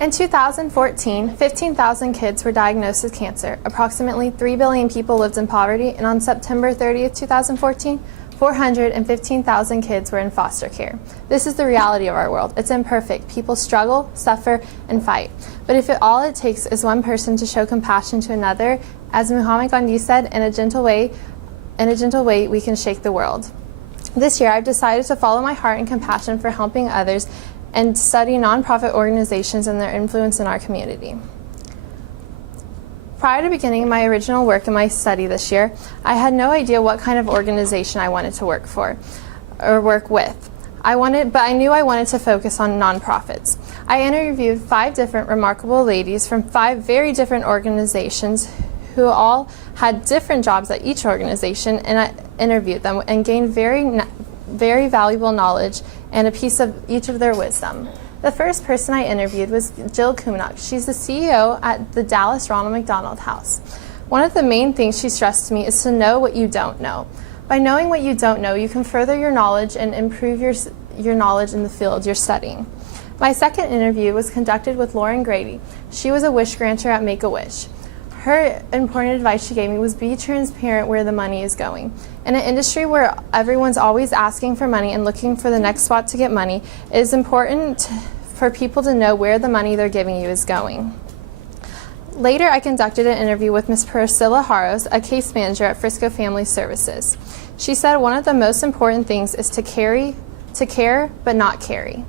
In 2014, 15,000 kids were diagnosed with cancer. Approximately 3 billion people lived in poverty, and on September 30th, 2014, 415,000 kids were in foster care. This is the reality of our world. It's imperfect. People struggle, suffer, and fight. But if all it takes is one person to show compassion to another, as Muhammad Gandhi said, in a gentle way, we can shake the world. This year, I've decided to follow my heart and compassion for helping others and study nonprofit organizations and their influence in our community. Prior to beginning my original work in my study this year, I had no idea what kind of organization I wanted to work for or work with. But I knew I wanted to focus on nonprofits. I interviewed 5 different remarkable ladies from 5 very different organizations who all had different jobs at each organization, and I interviewed them and gained very valuable knowledge and a piece of each of their wisdom. The first person I interviewed was Jill Kumnock. She's the CEO at the Dallas Ronald McDonald House. One of the main things she stressed to me is to know what you don't know. By knowing what you don't know, you can further your knowledge and improve your knowledge in the field you're studying. My second interview was conducted with Lauren Grady. She was a wish granter at Make-A-Wish. Her important advice she gave me was be transparent where the money is going. In an industry where everyone's always asking for money and looking for the next spot to get money, it is important for people to know where the money they're giving you is going. Later, I conducted an interview with Ms. Priscilla Haros, a case manager at Frisco Family Services. She said one of the most important things is to care but not carry.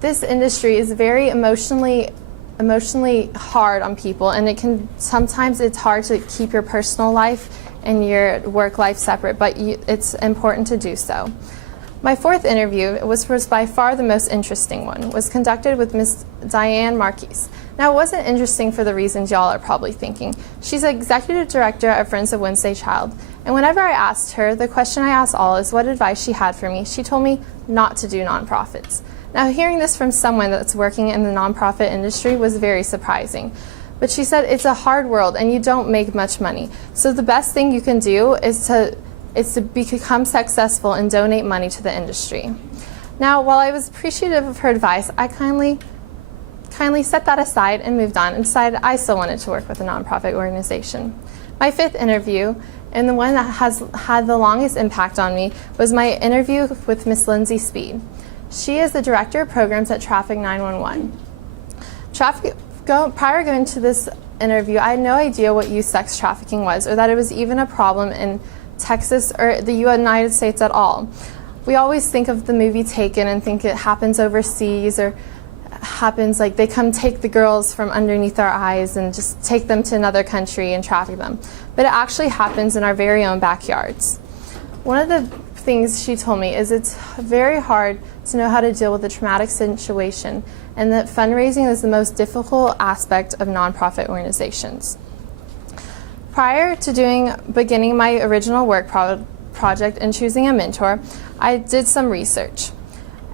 This industry is very emotionally hard on people, and sometimes it's hard to keep your personal life and your work life separate, but it's important to do so. My fourth interview was by far the most interesting one, was conducted with Ms. Diane Marquise. Now, it wasn't interesting for the reasons y'all are probably thinking. She's executive director of Friends of Wednesday Child, and whenever I asked her, the question I asked all is what advice she had for me. She told me not to do nonprofits. Now, hearing this from someone that's working in the nonprofit industry was very surprising. But she said it's a hard world and you don't make much money. So the best thing you can do is to become successful and donate money to the industry. Now, while I was appreciative of her advice, I kindly set that aside and moved on and decided I still wanted to work with a nonprofit organization. My fifth interview, and the one that has had the longest impact on me, was my interview with Miss Lindsay Speed. She is the Director of Programs at Traffic 911. Prior to going to this interview, I had no idea what youth sex trafficking was, or that it was even a problem in Texas or the United States at all. We always think of the movie Taken and think it happens overseas, or happens like they come take the girls from underneath our eyes and just take them to another country and traffic them. But it actually happens in our very own backyards. One of the things she told me is it's very hard to know how to deal with a traumatic situation, and that fundraising is the most difficult aspect of nonprofit organizations. Prior to beginning my original work project and choosing a mentor, I did some research.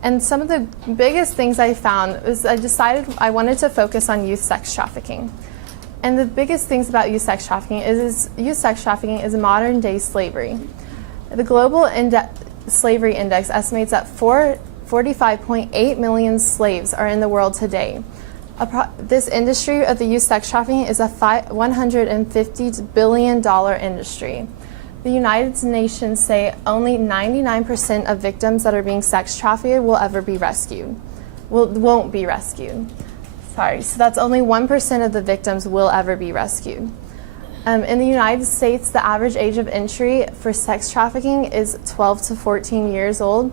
And some of the biggest things I found was I decided I wanted to focus on youth sex trafficking. And the biggest things about youth sex trafficking is modern day slavery. The Global Slavery Index estimates that 45.8 million slaves are in the world today. This industry of the youth sex trafficking is a $150 billion industry. The United Nations say only 99% of victims that are being sex trafficked won't be rescued. Sorry, so that's only 1% of the victims will ever be rescued. In the United States, the average age of entry for sex trafficking is 12 to 14 years old,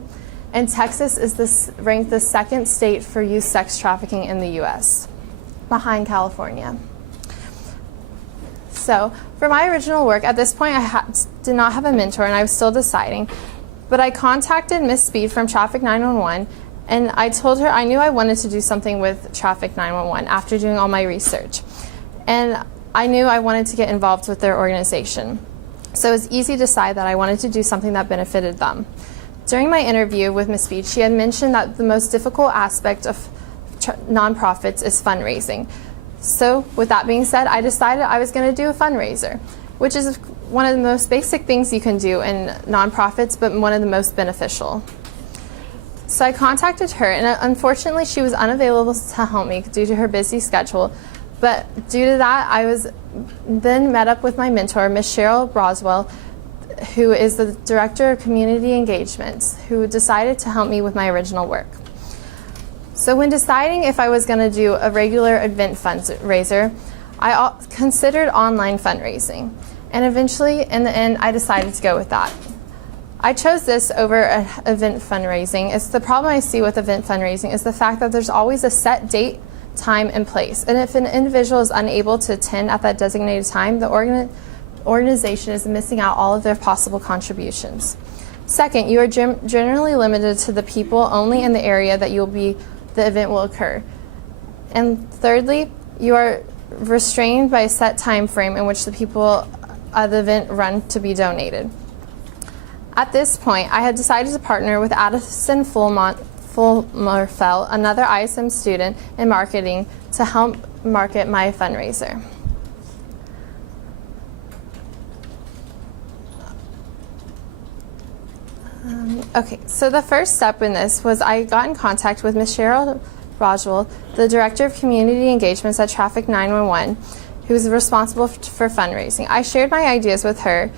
and Texas is ranked the second state for youth sex trafficking in the U.S., behind California. So, for my original work, at this point I did not have a mentor and I was still deciding, but I contacted Miss Speed from Traffic 911, and I told her I knew I wanted to do something with Traffic 911 after doing all my research. And I knew I wanted to get involved with their organization. So it was easy to decide that I wanted to do something that benefited them. During my interview with Ms. Speed, she had mentioned that the most difficult aspect of nonprofits is fundraising. So with that being said, I decided I was going to do a fundraiser, which is one of the most basic things you can do in nonprofits, but one of the most beneficial. So I contacted her, and unfortunately she was unavailable to help me due to her busy schedule. But due to that, I was then met up with my mentor, Ms. Cheryl Broswell, who is the Director of Community Engagements, who decided to help me with my original work. So when deciding if I was going to do a regular event fundraiser, I considered online fundraising. And eventually, in the end, I decided to go with that. I chose this over event fundraising. It's the problem I see with event fundraising is the fact that there's always a set date, time, and place. And if an individual is unable to attend at that designated time, the organization is missing out all of their possible contributions. Second, you are generally limited to the people only in the area that the event will occur. And thirdly, you are restrained by a set time frame in which the people of the event run to be donated. At this point, I had decided to partner with Addison Fulmerfell, another ISM student in marketing, to help market my fundraiser. Okay, so the first step in this was I got in contact with Ms. Cheryl Broswell, the Director of Community Engagements at Traffic 911, who is responsible for fundraising. I shared my ideas with her,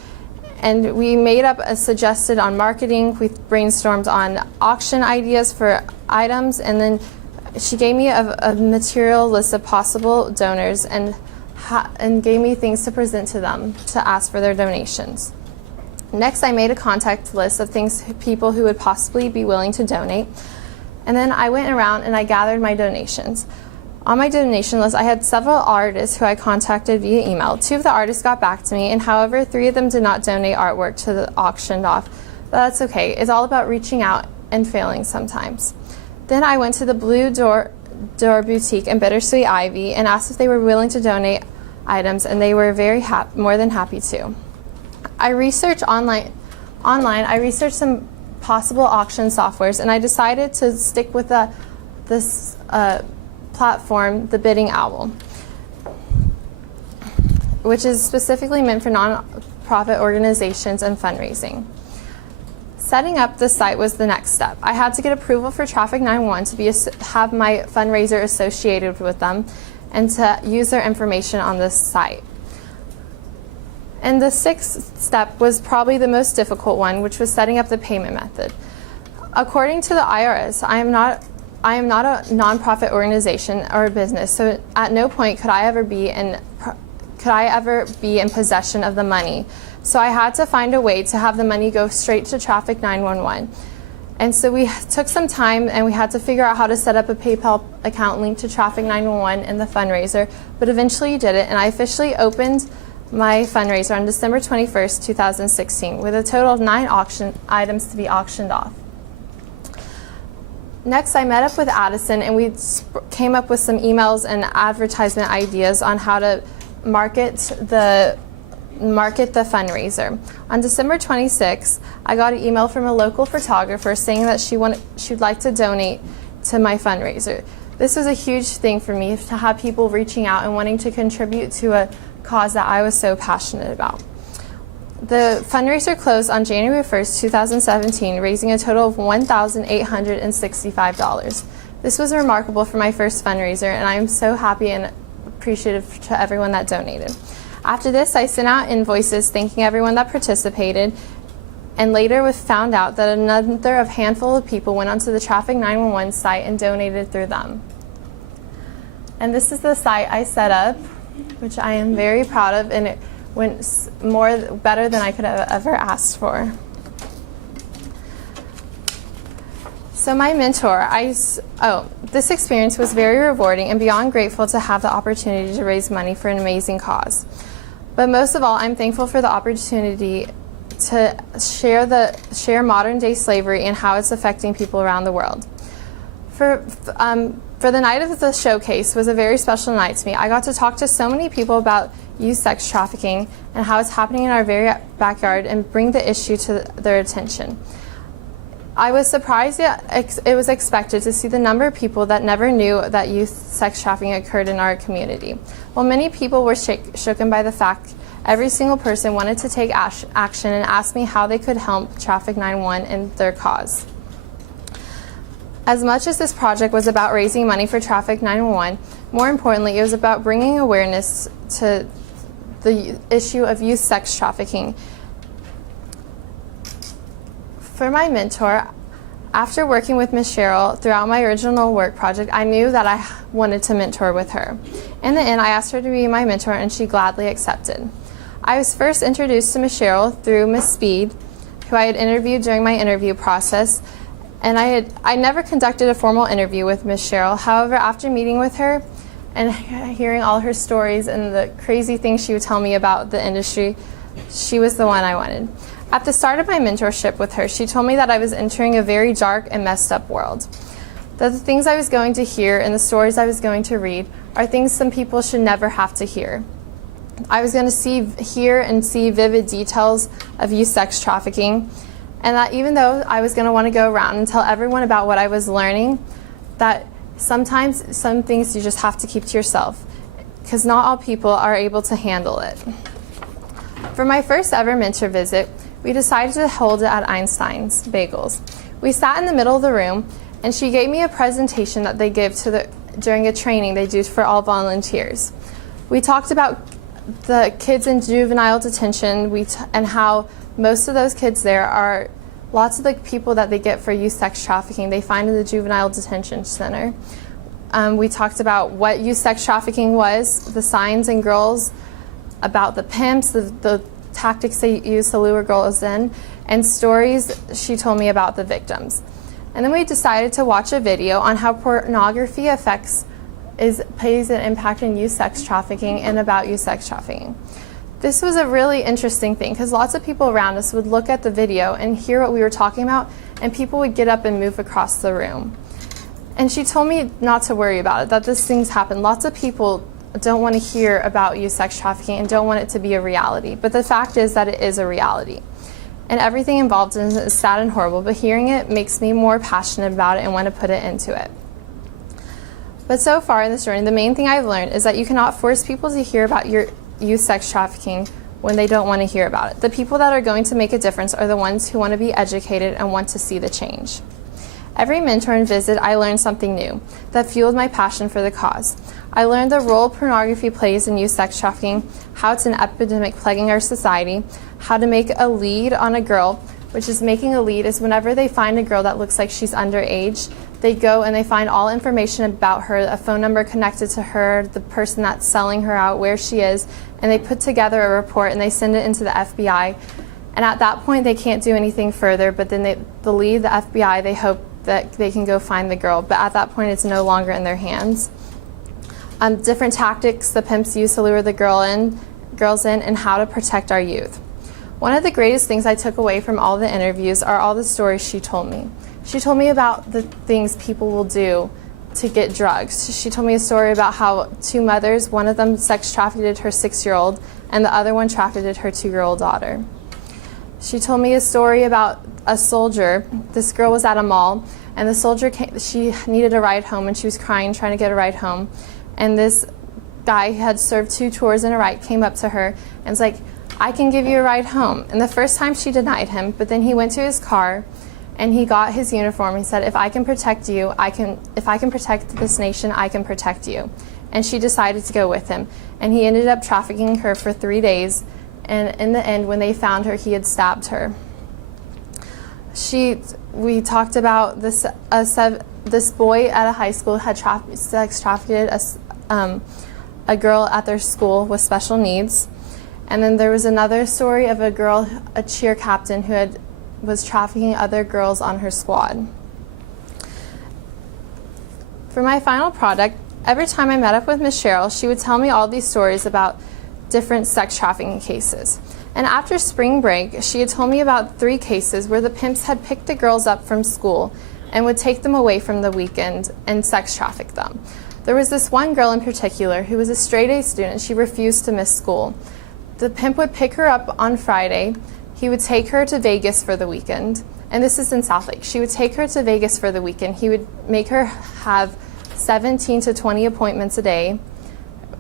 and we made up a suggested on marketing. We brainstormed on auction ideas for items, and then she gave me a material list of possible donors and gave me things to present to them to ask for their donations. Next, I made a contact list of people who would possibly be willing to donate, and then I went around and I gathered my donations. On my donation list, I had several artists who I contacted via email. 2 of the artists got back to me, and however, 3 of them did not donate artwork to the auctioned off. But that's okay. It's all about reaching out and failing sometimes. Then I went to the Blue Door Boutique in Bittersweet Ivy and asked if they were willing to donate items, and they were more than happy to. I researched online. I researched some possible auction softwares, and I decided to stick with this platform, the Bidding Owl, which is specifically meant for nonprofit organizations and fundraising. Setting up the site was the next step. I had to get approval for Traffic 911 to have my fundraiser associated with them and to use their information on this site. And the 6th step was probably the most difficult one, which was setting up the payment method. According to the IRS, I am not a nonprofit organization or a business, so at no point could I ever be in possession of the money. So I had to find a way to have the money go straight to Traffic 911. And so we took some time, and we had to figure out how to set up a PayPal account linked to Traffic 911 and the fundraiser, but eventually did it, and I officially opened my fundraiser on December 21st, 2016, with a total of 9 auction items to be auctioned off. Next, I met up with Addison, and we came up with some emails and advertisement ideas on how to market the fundraiser. On December 26th, I got an email from a local photographer saying that she'd like to donate to my fundraiser. This was a huge thing for me, to have people reaching out and wanting to contribute to a cause that I was so passionate about. The fundraiser closed on January 1st, 2017, raising a total of $1,865. This was remarkable for my first fundraiser, and I am so happy and appreciative to everyone that donated. After this, I sent out invoices thanking everyone that participated, and later we found out that another handful of people went onto the Traffic 911 site and donated through them. And this is the site I set up, which I am very proud of, and it went better than I could have ever asked for. So my mentor, this experience was very rewarding and beyond grateful to have the opportunity to raise money for an amazing cause. But most of all, I'm thankful for the opportunity to share modern day slavery and how it's affecting people around the world. For the night of the showcase was a very special night to me. I got to talk to so many people about youth sex trafficking and how it's happening in our very backyard and bring the issue to their attention. I was surprised, yet it was expected, to see the number of people that never knew that youth sex trafficking occurred in our community. While many people were shooken by the fact, every single person wanted to take action and asked me how they could help Traffic 911 in their cause. As much as this project was about raising money for Traffic 911, more importantly, it was about bringing awareness to the issue of youth sex trafficking. For my mentor, after working with Ms. Cheryl throughout my original work project, I knew that I wanted to mentor with her. In the end, I asked her to be my mentor, and she gladly accepted. I was first introduced to Ms. Cheryl through Ms. Speed, who I had interviewed during my interview process, and I never conducted a formal interview with Ms. Cheryl. However, after meeting with her and hearing all her stories and the crazy things she would tell me about the industry, she was the one I wanted. At the start of my mentorship with her, she told me that I was entering a very dark and messed up world. That the things I was going to hear and the stories I was going to read are things some people should never have to hear. I was going to hear and see vivid details of youth sex trafficking, and that even though I was going to want to go around and tell everyone about what I was learning, that sometimes some things you just have to keep to yourself, because not all people are able to handle it. For my first ever mentor visit, we decided to hold it at Einstein's Bagels. We sat in the middle of the room, and she gave me a presentation that they give during a training they do for all volunteers. We talked about the kids in juvenile detention and how most of those kids there are lots of the people that they get for youth sex trafficking they find in the juvenile detention center. We talked about what youth sex trafficking was, the signs and girls, about the pimps, the tactics they use to lure girls in, and stories she told me about the victims. And then we decided to watch a video on how pornography plays an impact in youth sex trafficking and about youth sex trafficking. This was a really interesting thing because lots of people around us would look at the video and hear what we were talking about, and people would get up and move across the room. And she told me not to worry about it, that these things happen. Lots of people don't want to hear about youth sex trafficking and don't want it to be a reality. But the fact is that it is a reality. And everything involved in it is sad and horrible, but hearing it makes me more passionate about it and want to put it into it. But so far in this journey, the main thing I've learned is that you cannot force people to hear about your youth sex trafficking when they don't want to hear about it. The people that are going to make a difference are the ones who want to be educated and want to see the change. Every mentor and visit, I learned something new that fueled my passion for the cause. I learned the role pornography plays in youth sex trafficking, how it's an epidemic plaguing our society, how to make a lead on a girl, which is making a lead is whenever they find a girl that looks like she's underage, they go and they find all information about her, a phone number connected to her, the person that's selling her out, where she is, and they put together a report and they send it into the FBI. And at that point, they can't do anything further, but then the lead, the FBI, they hope that they can go find the girl. But at that point, it's no longer in their hands. Different tactics the pimps use to lure the girls in, and how to protect our youth. One of the greatest things I took away from all the interviews are all the stories she told me. She told me about the things people will do to get drugs. She told me a story about how two mothers, one of them sex trafficked her 6-year-old, and the other one trafficked her 2-year-old daughter. She told me a story about a soldier. This girl was at a mall, and the soldier she needed a ride home, and she was crying, trying to get a ride home. And this guy who had served 2 tours in a ride came up to her and was like, "I can give you a ride home." And the first time she denied him, but then he went to his car and he got his uniform. He said, "If I can protect you, if I can protect this nation, I can protect you." And she decided to go with him. And he ended up trafficking her for 3 days. And in the end, when they found her, he had stabbed her. We talked about this boy at a high school had sex trafficked a girl at their school with special needs. And then there was another story of a girl, a cheer captain, who was trafficking other girls on her squad. For my final product, every time I met up with Ms. Cheryl, she would tell me all these stories about different sex trafficking cases. And after spring break, she had told me about 3 cases where the pimps had picked the girls up from school and would take them away from the weekend and sex traffic them. There was this one girl in particular who was a straight-A student. She refused to miss school. The pimp would pick her up on Friday. He would take her to Vegas for the weekend. And this is in South Lake. She would take her to Vegas for the weekend. He would make her have 17 to 20 appointments a day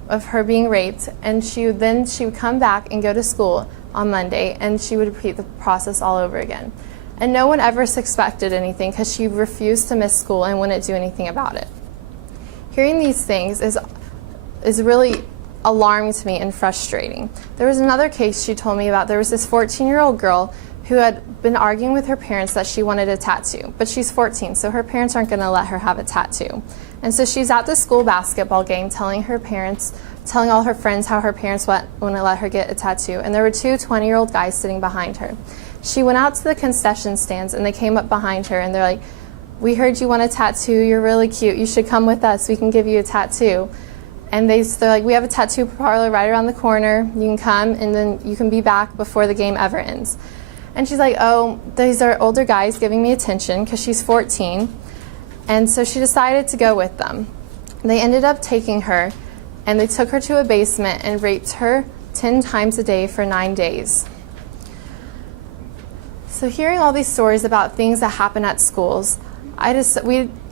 of her being raped. And she would come back and go to school on Monday, and she would repeat the process all over again. and no one ever suspected anything because she refused to miss school and wouldn't do anything about it. Hearing these things is really alarming to me and frustrating. There was another case she told me about. There was this 14-year-old girl who had been arguing with her parents that she wanted a tattoo, but she's 14, so her parents aren't going to let her have a tattoo. And so she's at the school basketball game telling all her friends how her parents wouldn't let her get a tattoo, and there were two 20-year-old guys sitting behind her. She went out to the concession stands, and they came up behind her, and they're like, "We heard you want a tattoo, you're really cute, you should come with us, we can give you a tattoo." And they're like, "We have a tattoo parlor right around the corner, you can come, and then you can be back before the game ever ends." And she's like, "Oh, these are older guys giving me attention," because she's 14. And so she decided to go with them. They ended up taking her, and they took her to a basement and raped her 10 times a day for 9 days. So hearing all these stories about things that happen at schools, I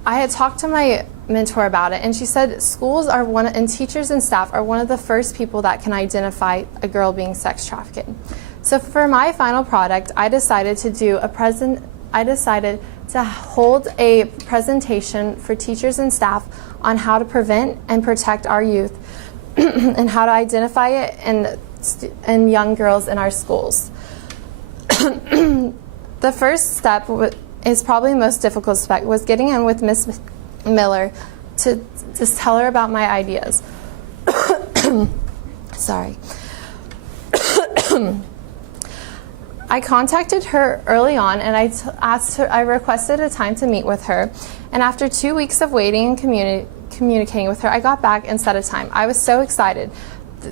had talked to my mentor about it, and she said schools and teachers and staff are one of the first people that can identify a girl being sex trafficked. So for my final product, I decided to hold a presentation for teachers and staff on how to prevent and protect our youth and how to identify it in young girls in our schools. The first step is probably the most difficult step, was getting in with Miss Miller to just tell her about my ideas. Sorry. I contacted her early on, and I requested a time to meet with her. And after 2 weeks of waiting and communicating with her, I got back and set a time. I was so excited.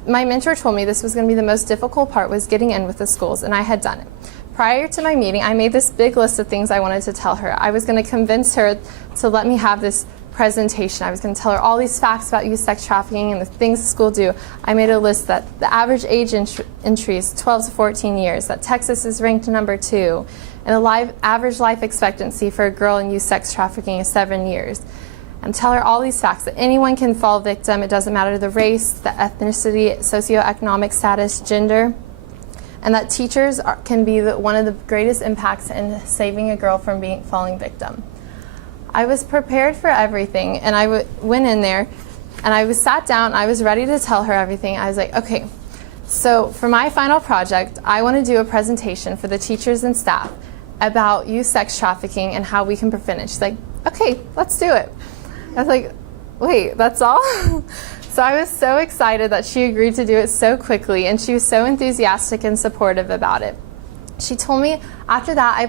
My mentor told me this was going to be the most difficult part, was getting in with the schools, and I had done it. Prior to my meeting, I made this big list of things I wanted to tell her. I was going to convince her to let me have this presentation. I was going to tell her all these facts about youth sex trafficking and the things the school do. I made a list that the average age entry is 12 to 14 years, that Texas is ranked number 2, and the average life expectancy for a girl in youth sex trafficking is 7 years. And tell her all these facts, that anyone can fall victim. It doesn't matter the race, the ethnicity, socioeconomic status, gender, and that teachers can be one of the greatest impacts in saving a girl from falling victim. I was prepared for everything, and I went in there, and I was sat down, I was ready to tell her everything. I was like, okay, so for my final project, I want to do a presentation for the teachers and staff about youth sex trafficking and how we can prevent it. She's like, okay, let's do it. I was like, wait, that's all? So I was so excited that she agreed to do it so quickly, and she was so enthusiastic and supportive about it. She told me after that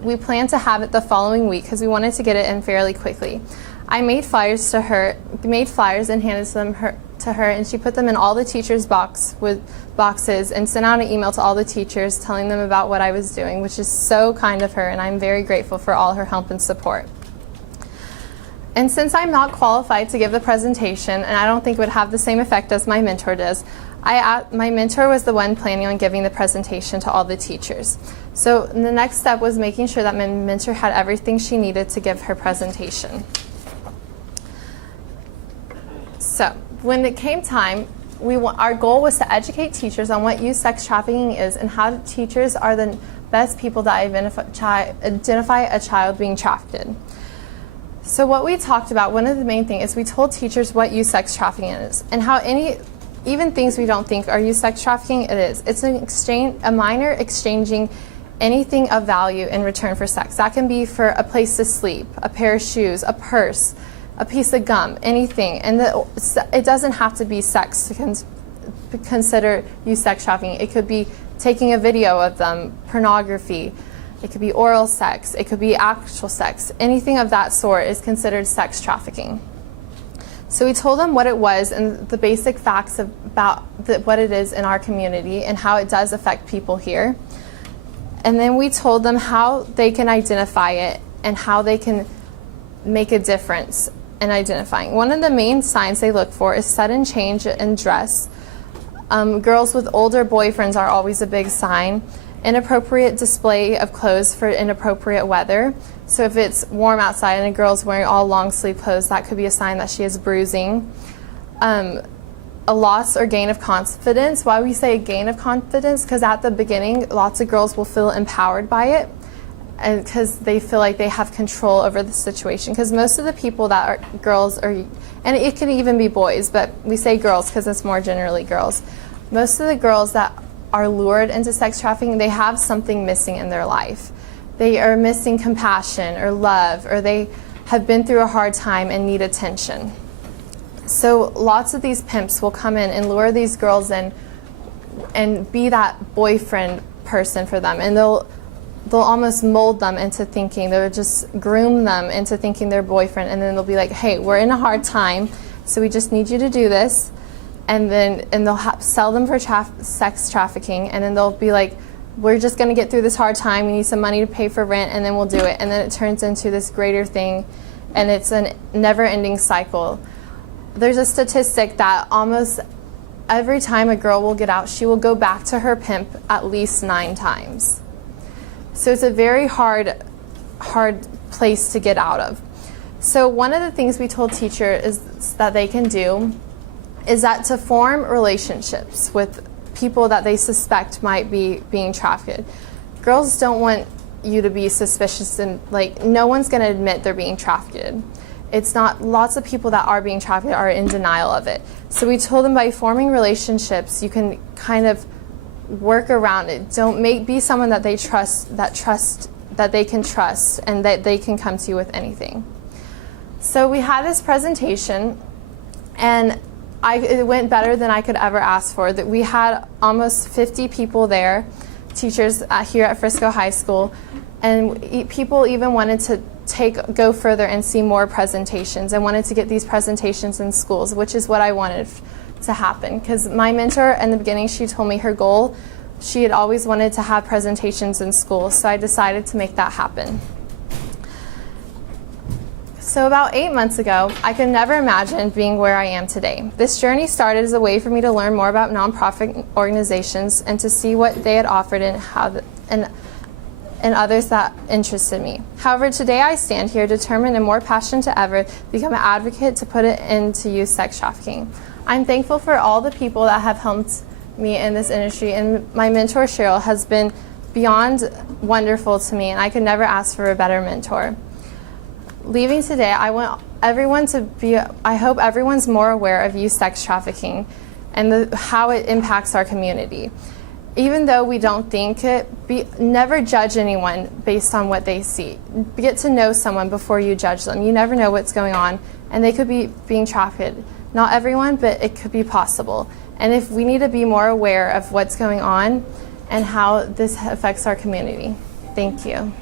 we planned to have it the following week because we wanted to get it in fairly quickly. I made flyers and handed them to her, and she put them in all the teachers' boxes and sent out an email to all the teachers telling them about what I was doing, which is so kind of her, and I'm very grateful for all her help and support. And since I'm not qualified to give the presentation, and I don't think it would have the same effect as my mentor does, my mentor was the one planning on giving the presentation to all the teachers. So the next step was making sure that my mentor had everything she needed to give her presentation. So when it came time, our goal was to educate teachers on what youth sex trafficking is and how teachers are the best people to identify a child being trafficked. So what we talked about, one of the main things is we told teachers what youth sex trafficking is and how even things we don't think are youth sex trafficking, it is. It's a minor exchanging anything of value in return for sex. That can be for a place to sleep, a pair of shoes, a purse, a piece of gum, anything. And it doesn't have to be sex to consider youth sex trafficking. It could be taking a video of them, pornography. It could be oral sex. It could be actual sex. Anything of that sort is considered sex trafficking. So we told them what it was and the basic facts about what it is in our community and how it does affect people here. And then we told them how they can identify it and how they can make a difference in identifying. One of the main signs they look for is sudden change in dress. Girls with older boyfriends are always a big sign. Inappropriate display of clothes for inappropriate weather. So if it's warm outside and a girl's wearing all long sleeve clothes, that could be a sign that she is bruising. A loss or gain of confidence. Why we say gain of confidence? Because at the beginning, lots of girls will feel empowered by it. and because they feel like they have control over the situation. Because most of the people that are girls, and it can even be boys, but we say girls because it's more generally girls. Most of the girls that are lured into sex trafficking, they have something missing in their life. They are missing compassion or love, or they have been through a hard time and need attention. So lots of these pimps will come in and lure these girls in and be that boyfriend person for them, and they'll almost mold them into thinking, they'll just groom them into thinking they're boyfriend, and then they'll be like, hey, we're in a hard time, so we just need you to do this, and they'll sell them for sex trafficking, and then they'll be like, we're just going to get through this hard time, we need some money to pay for rent, and then we'll do it. And then it turns into this greater thing, and it's a never-ending cycle. There's a statistic that almost every time a girl will get out, she will go back to her pimp at least 9 times. So it's a very hard place to get out of. So one of the things we told teachers is that they can do is that to form relationships with people that they suspect might be being trafficked. Girls don't want you to be suspicious, and like no one's going to admit they're being trafficked. It's not, lots of people that are being trafficked are in denial of it. So we told them by forming relationships, you can kind of work around it. Be someone that they trust, that they can trust, and that they can come to you with anything. So we had this presentation, and it went better than I could ever ask for. That we had almost 50 people there, teachers here at Frisco High School, and people even wanted to go further and see more presentations. I wanted to get these presentations in schools, which is what I wanted to happen. Because my mentor in the beginning, she told me her goal, she had always wanted to have presentations in schools, so I decided to make that happen. So about 8 months ago, I could never imagine being where I am today. This journey started as a way for me to learn more about nonprofit organizations and to see what they had offered and others that interested me. However, today I stand here determined and more passionate than ever to become an advocate to put it into youth sex trafficking. I'm thankful for all the people that have helped me in this industry, and my mentor Cheryl has been beyond wonderful to me, and I could never ask for a better mentor. Leaving today, I hope everyone's more aware of youth sex trafficking and how it impacts our community. Even though we don't think it, never judge anyone based on what they see. Get to know someone before you judge them. You never know what's going on, and they could be being trafficked. Not everyone, but it could be possible. And if we need to be more aware of what's going on and how this affects our community. Thank you.